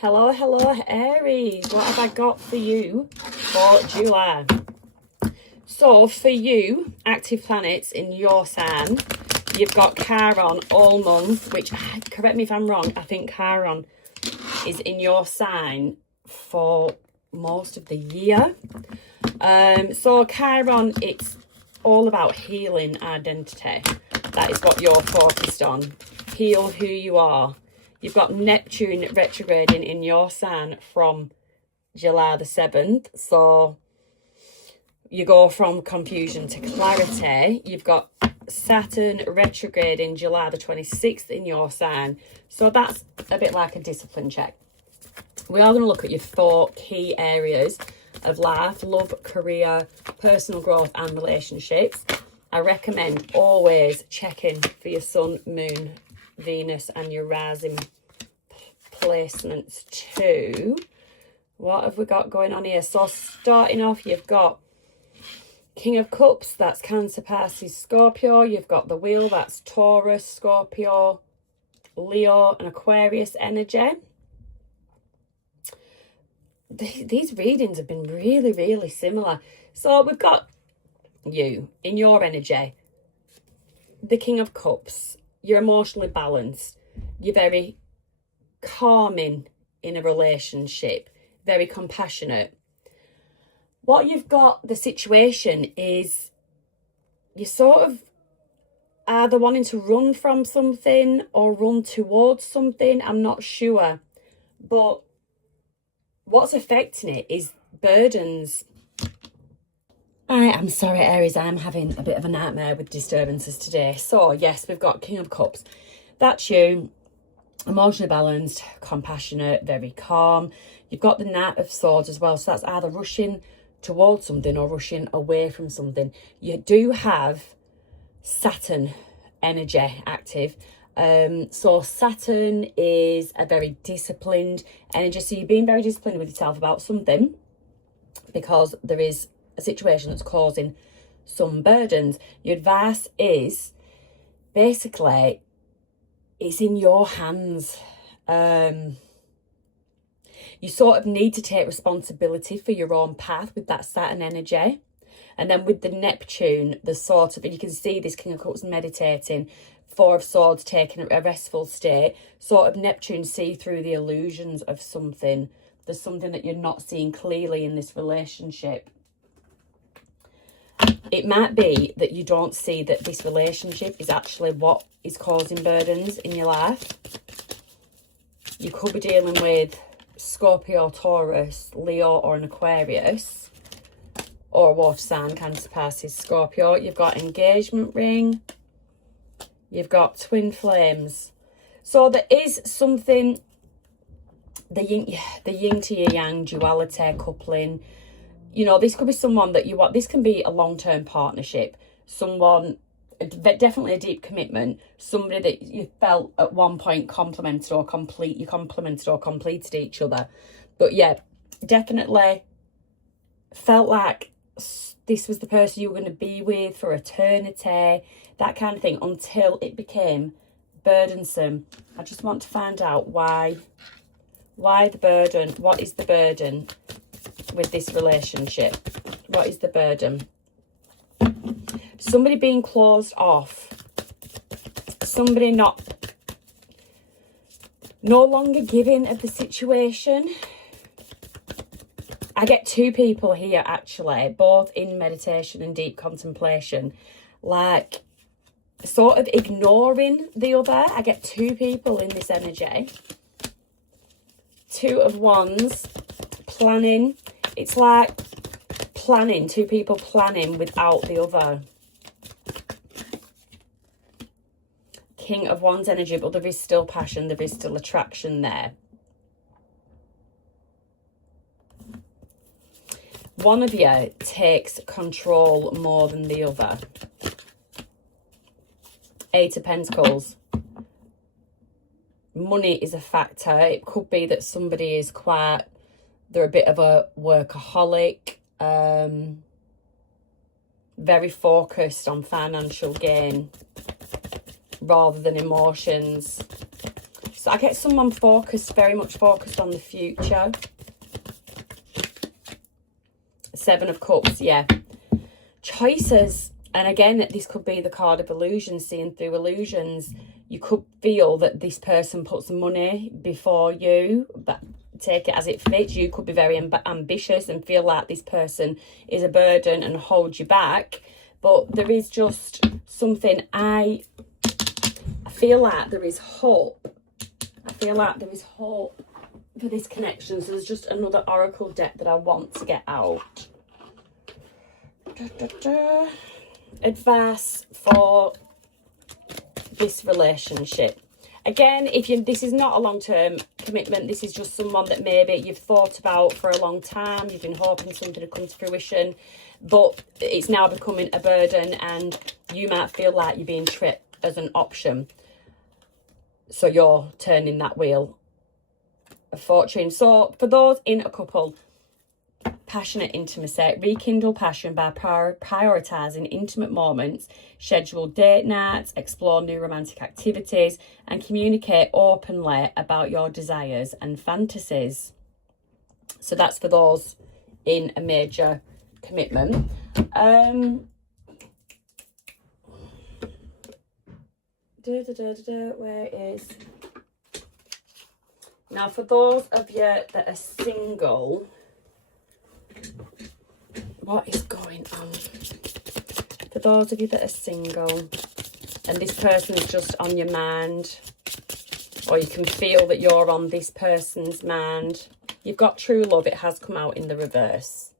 Hello, Aries. What have I got for you for July? So, for you, active planets in your sign, you've got Chiron all month, which, correct me if I'm wrong, I think Chiron is in your sign for most of the year. So, Chiron, it's all about healing identity. That is what you're focused on. Heal who you are. You've got Neptune retrograding in your sign from July the 7th. So you go from confusion to clarity. You've got Saturn retrograding July the 26th in your sign. So that's a bit like a discipline check. We are going to look at your 4 key areas of life: love, career, personal growth and relationships. I recommend always checking for your sun, moon, Venus and your rising placements too. What have we got going on here? So starting off, you've got King of Cups, that's Cancer, Pisces, Scorpio. You've got the Wheel, that's Taurus, Scorpio, Leo and Aquarius energy. These readings have been really, really similar. So we've got you in your energy, the King of Cups. You're emotionally balanced. You're very calming in a relationship, very compassionate. What you've got, the situation is you're sort of either wanting to run from something or run towards something. I'm not sure. But what's affecting it is burdens. I'm sorry, Aries, I'm having a bit of a nightmare with disturbances today. So, yes, we've got King of Cups. That's you, emotionally balanced, compassionate, very calm. You've got the Knight of Swords as well. So that's either rushing towards something or rushing away from something. You do have Saturn energy active. So Saturn is a very disciplined energy. So you're being very disciplined with yourself about something because there is a situation that's causing some burdens. Your advice is basically it's in your hands. You sort of need to take responsibility for your own path with that Saturn energy. And then with the Neptune, the sort of, and you can see this King of Cups meditating, 4 of Swords taking a restful state, sort of Neptune see through the illusions of something. There's something that you're not seeing clearly in this relationship. It might be that you don't see that this relationship is actually what is causing burdens in your life. You could be dealing with Scorpio, Taurus, Leo or an Aquarius, or a water sign, Cancer, Pisces, Scorpio. You've got engagement ring. You've got twin flames. So there is something, the yin to your yang, duality, coupling. You know, this could be someone that you want. This can be a long-term partnership. Someone, definitely a deep commitment. Somebody that you felt at one point you complemented or completed each other. But yeah, definitely felt like this was the person you were going to be with for eternity, that kind of thing, until it became burdensome. I just want to find out why the burden. What is the burden with this relationship? What is the burden? Somebody being closed off. Somebody no longer giving of the situation. I get 2 people here actually, both in meditation and deep contemplation, like sort of ignoring the other. I get 2 people in this energy. 2 of Wands, planning. It's like planning, 2 people planning without the other. King of Wands energy, but there is still passion, there is still attraction there. One of you takes control more than the other. 8 of Pentacles. Money is a factor. It could be that somebody is they're a bit of a workaholic, very focused on financial gain rather than emotions. So So I get someone focused, very much focused on the future. Seven of Cups, yeah. Choices. And again, this could be the card of illusions, seeing through illusions. You could feel that this person puts money before you, but take it as it fits. You could be very ambitious and feel like this person is a burden and holds you back. But there is just something, I feel like there is hope. I feel like there is hope for this connection. So there's just another oracle deck that I want to get out. Advice for this relationship. Again, if this is not a long-term commitment, this is just someone that maybe you've thought about for a long time, you've been hoping something to come to fruition, but it's now becoming a burden and you might feel like you're being tricked as an option. So you're turning that wheel of fortune. So for those in a couple, passionate intimacy, rekindle passion by prioritising intimate moments, schedule date nights, explore new romantic activities, and communicate openly about your desires and fantasies. So that's for those in a major commitment. Where is... Now, for those of you that are single, what is going on? For those of you that are single and this person is just on your mind, or you can feel that you're on this person's mind, you've got true love. It has come out in the reverse.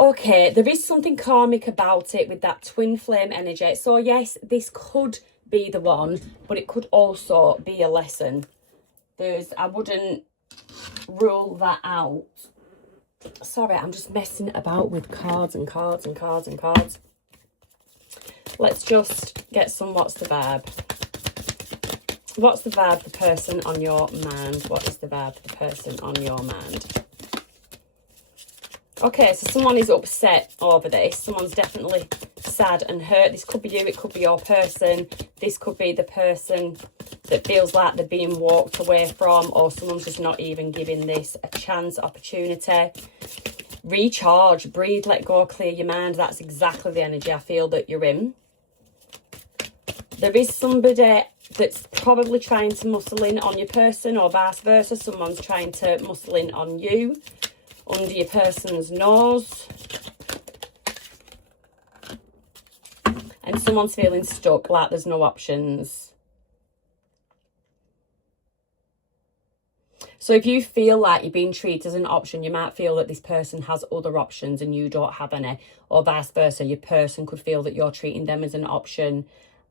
Okay, there is something karmic about it with that twin flame energy. So yes, this could be the one, but it could also be a lesson. I wouldn't rule that out. Sorry, I'm just messing about with cards and cards and cards and cards. Let's just get some what's the vibe. What's the vibe, the person on your mind? What is the vibe, the person on your mind? Okay, so someone is upset over this. Someone's definitely sad and hurt. This could be you, it could be your person. This could be the person that feels like they're being walked away from, or someone's just not even giving this a chance, opportunity. Recharge, breathe, let go, clear your mind. That's exactly the energy I feel that you're in. There is somebody that's probably trying to muscle in on your person, or vice versa. Someone's trying to muscle in on you, under your person's nose. And someone's feeling stuck, like there's no options. So if you feel like you're being treated as an option, you might feel that this person has other options and you don't have any, or vice versa. Your person could feel that you're treating them as an option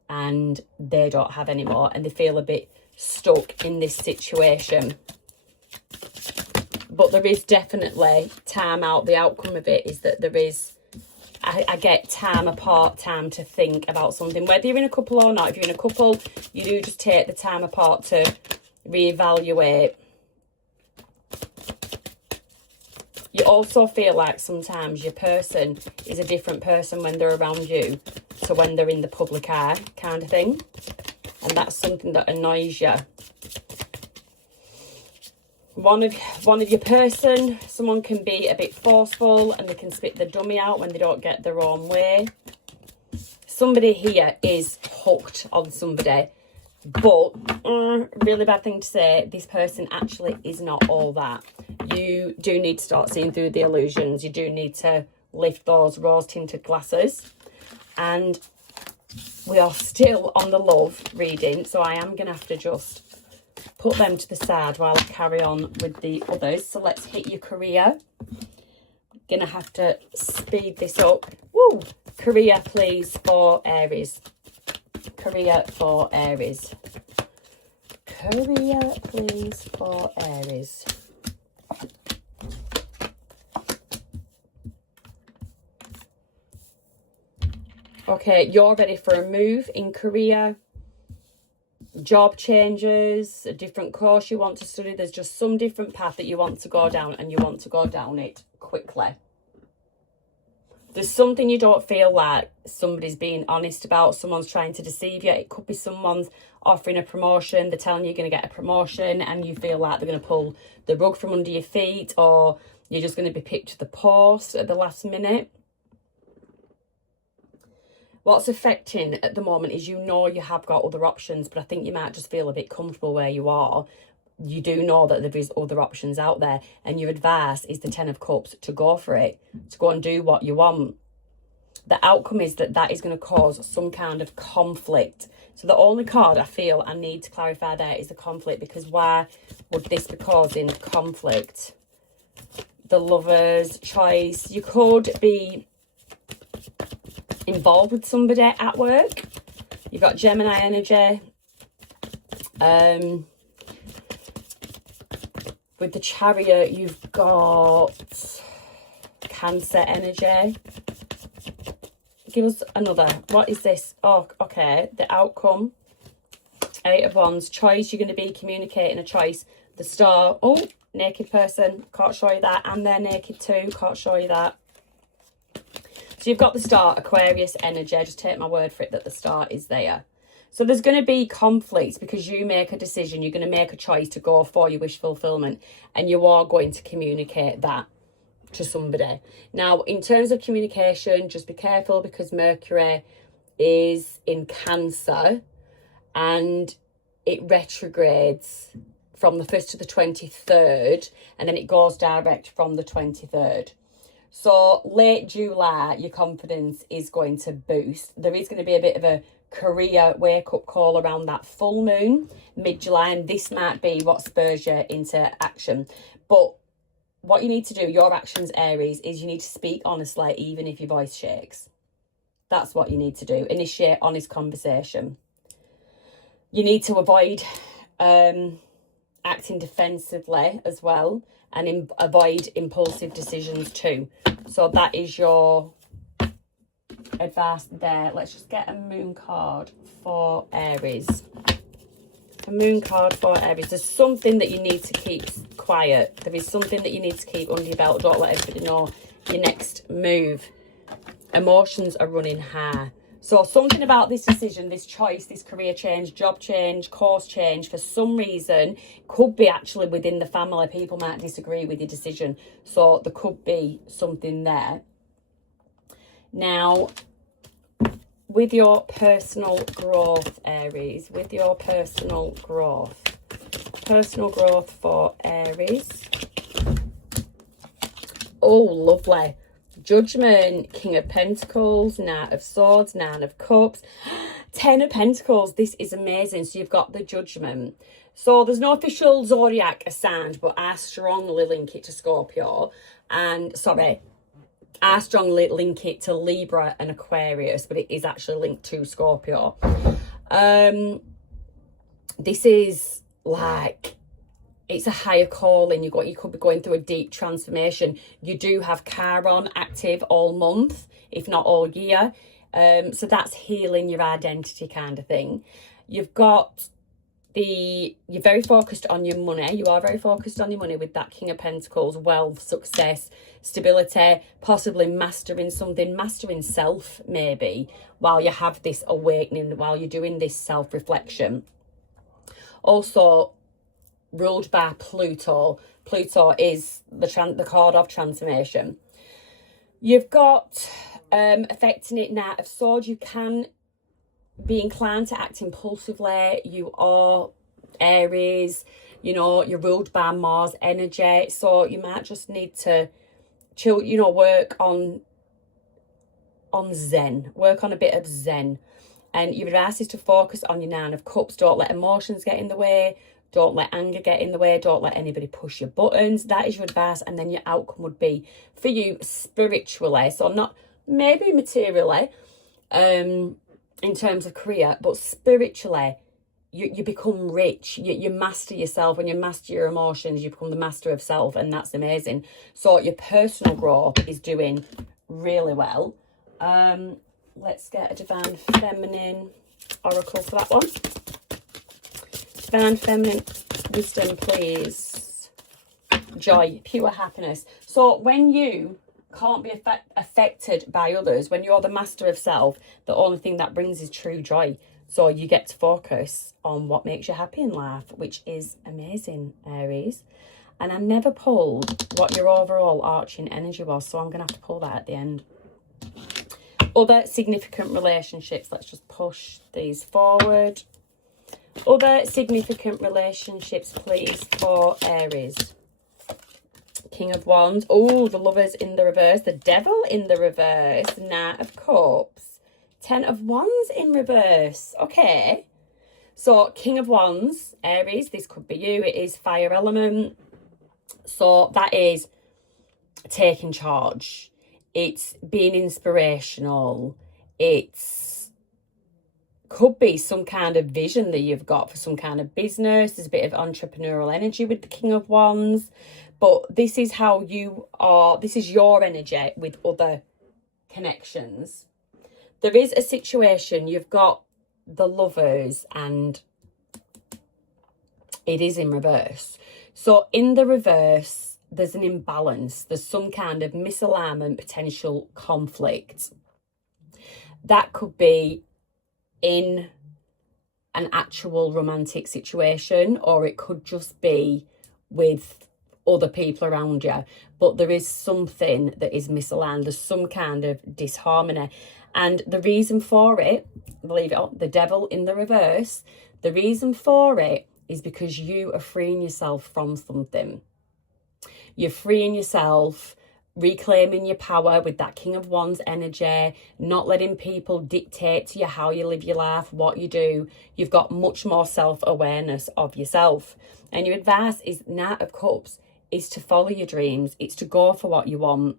and they don't have any more, and they feel a bit stuck in this situation. But there is definitely time out. The outcome of it is that there is, I get time apart, time to think about something. Whether you're in a couple or not, if you're in a couple, you do just take the time apart to reevaluate. You also feel like sometimes your person is a different person when they're around you to when they're in the public eye, kind of thing. And that's something that annoys you. One of your person, someone can be a bit forceful and they can spit the dummy out when they don't get their own way. Somebody here is hooked on somebody, but really bad thing to say, this person actually is not all that. You do need to start seeing through the illusions. You do need to lift those rose-tinted glasses. And we are still on the love reading, so I am going to have to just put them to the side while I carry on with the others. So let's hit your career. Gonna have to speed this up. Woo! Career, please, for Aries. Career for Aries. Career, please, for Aries. Okay, you're ready for a move in career. Job changes, a different course you want to study. There's just some different path that you want to go down, and you want to go down it quickly. There's something you don't feel like somebody's being honest about. Someone's trying to deceive you. It could be someone's offering a promotion. They're telling you you're going to get a promotion and you feel like they're going to pull the rug from under your feet, or you're just going to be picked to the post at the last minute. What's affecting at the moment is you know you have got other options, but I think you might just feel a bit comfortable where you are. You do know that there is other options out there, and your advice is the 10 of Cups, to go for it, to go and do what you want. The outcome is that is going to cause some kind of conflict. So the only card I feel I need to clarify there is the conflict, because why would this be causing conflict? The Lover's, choice. You could be involved with somebody at work. You've got Gemini energy. With the Chariot, you've got Cancer energy. Give us another. What is this? Oh, okay. The outcome. 8 of Wands. Choice. You're going to be communicating a choice. The Star. Oh, naked person. Can't show you that. And they're naked too. Can't show you that. So you've got the Star, Aquarius energy. Just take my word for it that the Star is there. So there's going to be conflicts because you make a decision. You're going to make a choice to go for your wish fulfillment, and you are going to communicate that to somebody. Now, in terms of communication, just be careful because Mercury is in Cancer and it retrogrades from the 1st to the 23rd, and then it goes direct from the 23rd. So late July, your confidence is going to boost. There is going to be a bit of a career wake-up call around that full moon, mid-July, and this might be what spurs you into action. But what you need to do, your actions, Aries, is you need to speak honestly, even if your voice shakes. That's what you need to do. Initiate honest conversation. You need to avoid acting defensively as well, and avoid impulsive decisions too. So that is your advice there. Let's just get a moon card for Aries. A moon card for Aries. There's something that you need to keep quiet. There is something that you need to keep under your belt. Don't let everybody know your next move. Emotions are running high. So something about this decision, this choice, this career change, job change, course change, for some reason, could be actually within the family. People might disagree with your decision. So there could be something there. Now, with your personal growth, Aries, with your personal growth for Aries. Oh, lovely. Judgment, King of Pentacles, Knight of Swords, 9 of Cups, 10 of Pentacles. This is amazing. So you've got the Judgment. So there's no official zodiac assigned, but I strongly link it to Scorpio. And, sorry, I strongly link it to Libra and Aquarius, but it is actually linked to Scorpio. This is like, it's a higher calling. You could be going through a deep transformation. You do have Chiron active all month, if not all year. So that's healing your identity kind of thing. You've got you're very focused on your money. You are very focused on your money with that King of Pentacles, wealth, success, stability, possibly mastering something, mastering self maybe, while you have this awakening, while you're doing this self-reflection. Also, ruled by Pluto. Pluto is the card of transformation. You've got affecting it, Knight of Swords. You can be inclined to act impulsively. You are Aries, you know, you're ruled by Mars energy, so you might just need to chill, you know, work on zen, work on a bit of zen. And your advice is to focus on your 9 of Cups. Don't let emotions get in the way. Don't let anger get in the way. Don't let anybody push your buttons. That is your advice. And then your outcome would be for you spiritually. So not maybe materially, in terms of career, but spiritually, you become rich. You master yourself. When you master your emotions, you become the master of self, and that's amazing. So your personal growth is doing really well. Let's get a Divine Feminine Oracle for that one. Divine Feminine wisdom, please. Joy, pure happiness. So when you can't be affected by others. When you're the master of self, the only thing that brings is true joy. So you get to focus on what makes you happy in life, which is amazing, Aries. And I never pulled what your overall arching energy was, so I'm going to have to pull that at the end. Other significant relationships. Let's just push these forward. Other significant relationships, please, for Aries. King of Wands. Oh, the Lovers in the reverse. The Devil in the reverse. Knight of Cups. 10 of Wands in reverse. Okay. So, King of Wands, Aries, this could be you. It is fire element. So, that is taking charge. It's being inspirational. It's could be some kind of vision that you've got for some kind of business. There's a bit of entrepreneurial energy with the King of Wands. But this is how you are. This is your energy with other connections. There is a situation. You've got the Lovers and it is in reverse. So in the reverse, there's an imbalance. There's some kind of misalignment, potential conflict. That could be in an actual romantic situation, or it could just be with other people around you. But there is something that is misaligned. There's some kind of disharmony. And the reason for it, believe it or not, the Devil in the reverse, the reason for it is because you are freeing yourself from something. You're freeing yourself, reclaiming your power with that King of Wands energy, not letting people dictate to you how you live your life, what you do. You've got much more self-awareness of yourself. And your advice is Knight of Cups is to follow your dreams. It's to go for what you want.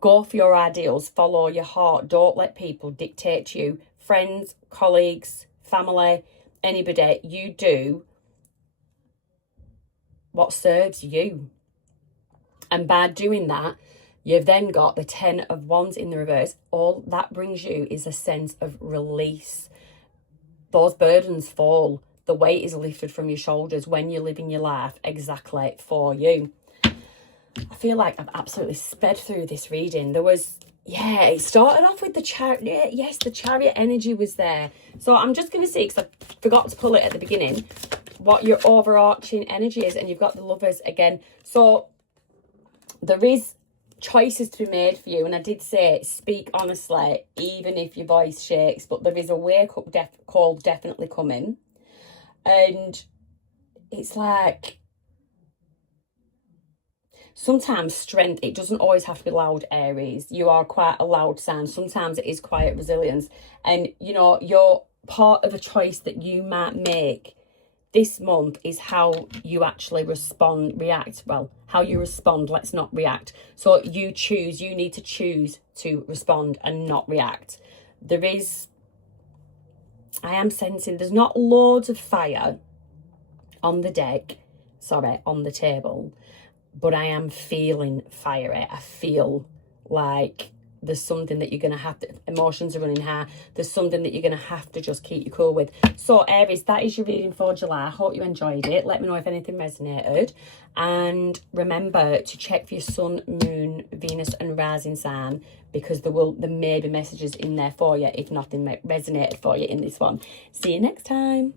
Go for your ideals. Follow your heart. Don't let people dictate to you. Friends, colleagues, family, anybody. You do what serves you. And by doing that, you've then got the 10 of Wands in the reverse. All that brings you is a sense of release. Those burdens fall. The weight is lifted from your shoulders when you're living your life exactly for you. I feel like I've absolutely sped through this reading. There was, it started off with the Chariot. Yes, the Chariot energy was there. So I'm just going to see, because I forgot to pull it at the beginning, what your overarching energy is. And you've got the Lovers again. So there is choices to be made for you. And I did say, speak honestly, even if your voice shakes. But there is a wake-up call definitely coming. And it's like, sometimes strength, it doesn't always have to be loud, Aries. You are quite a loud sign. Sometimes it is quiet resilience. And, you know, you're part of a choice that you might make this month is how you actually react. Well, how you respond, let's not react. So you need to choose to respond and not react. I am sensing there's not loads of fire on the table, but I am feeling fiery. I feel like there's something that you're going to have to, emotions are running high. There's something that you're going to have to just keep you cool with. So Aries, that is your reading for July. I hope you enjoyed it. Let me know if anything resonated. And remember to check for your sun, moon, Venus and rising sign, because there may be messages in there for you if nothing resonated for you in this one. See you next time.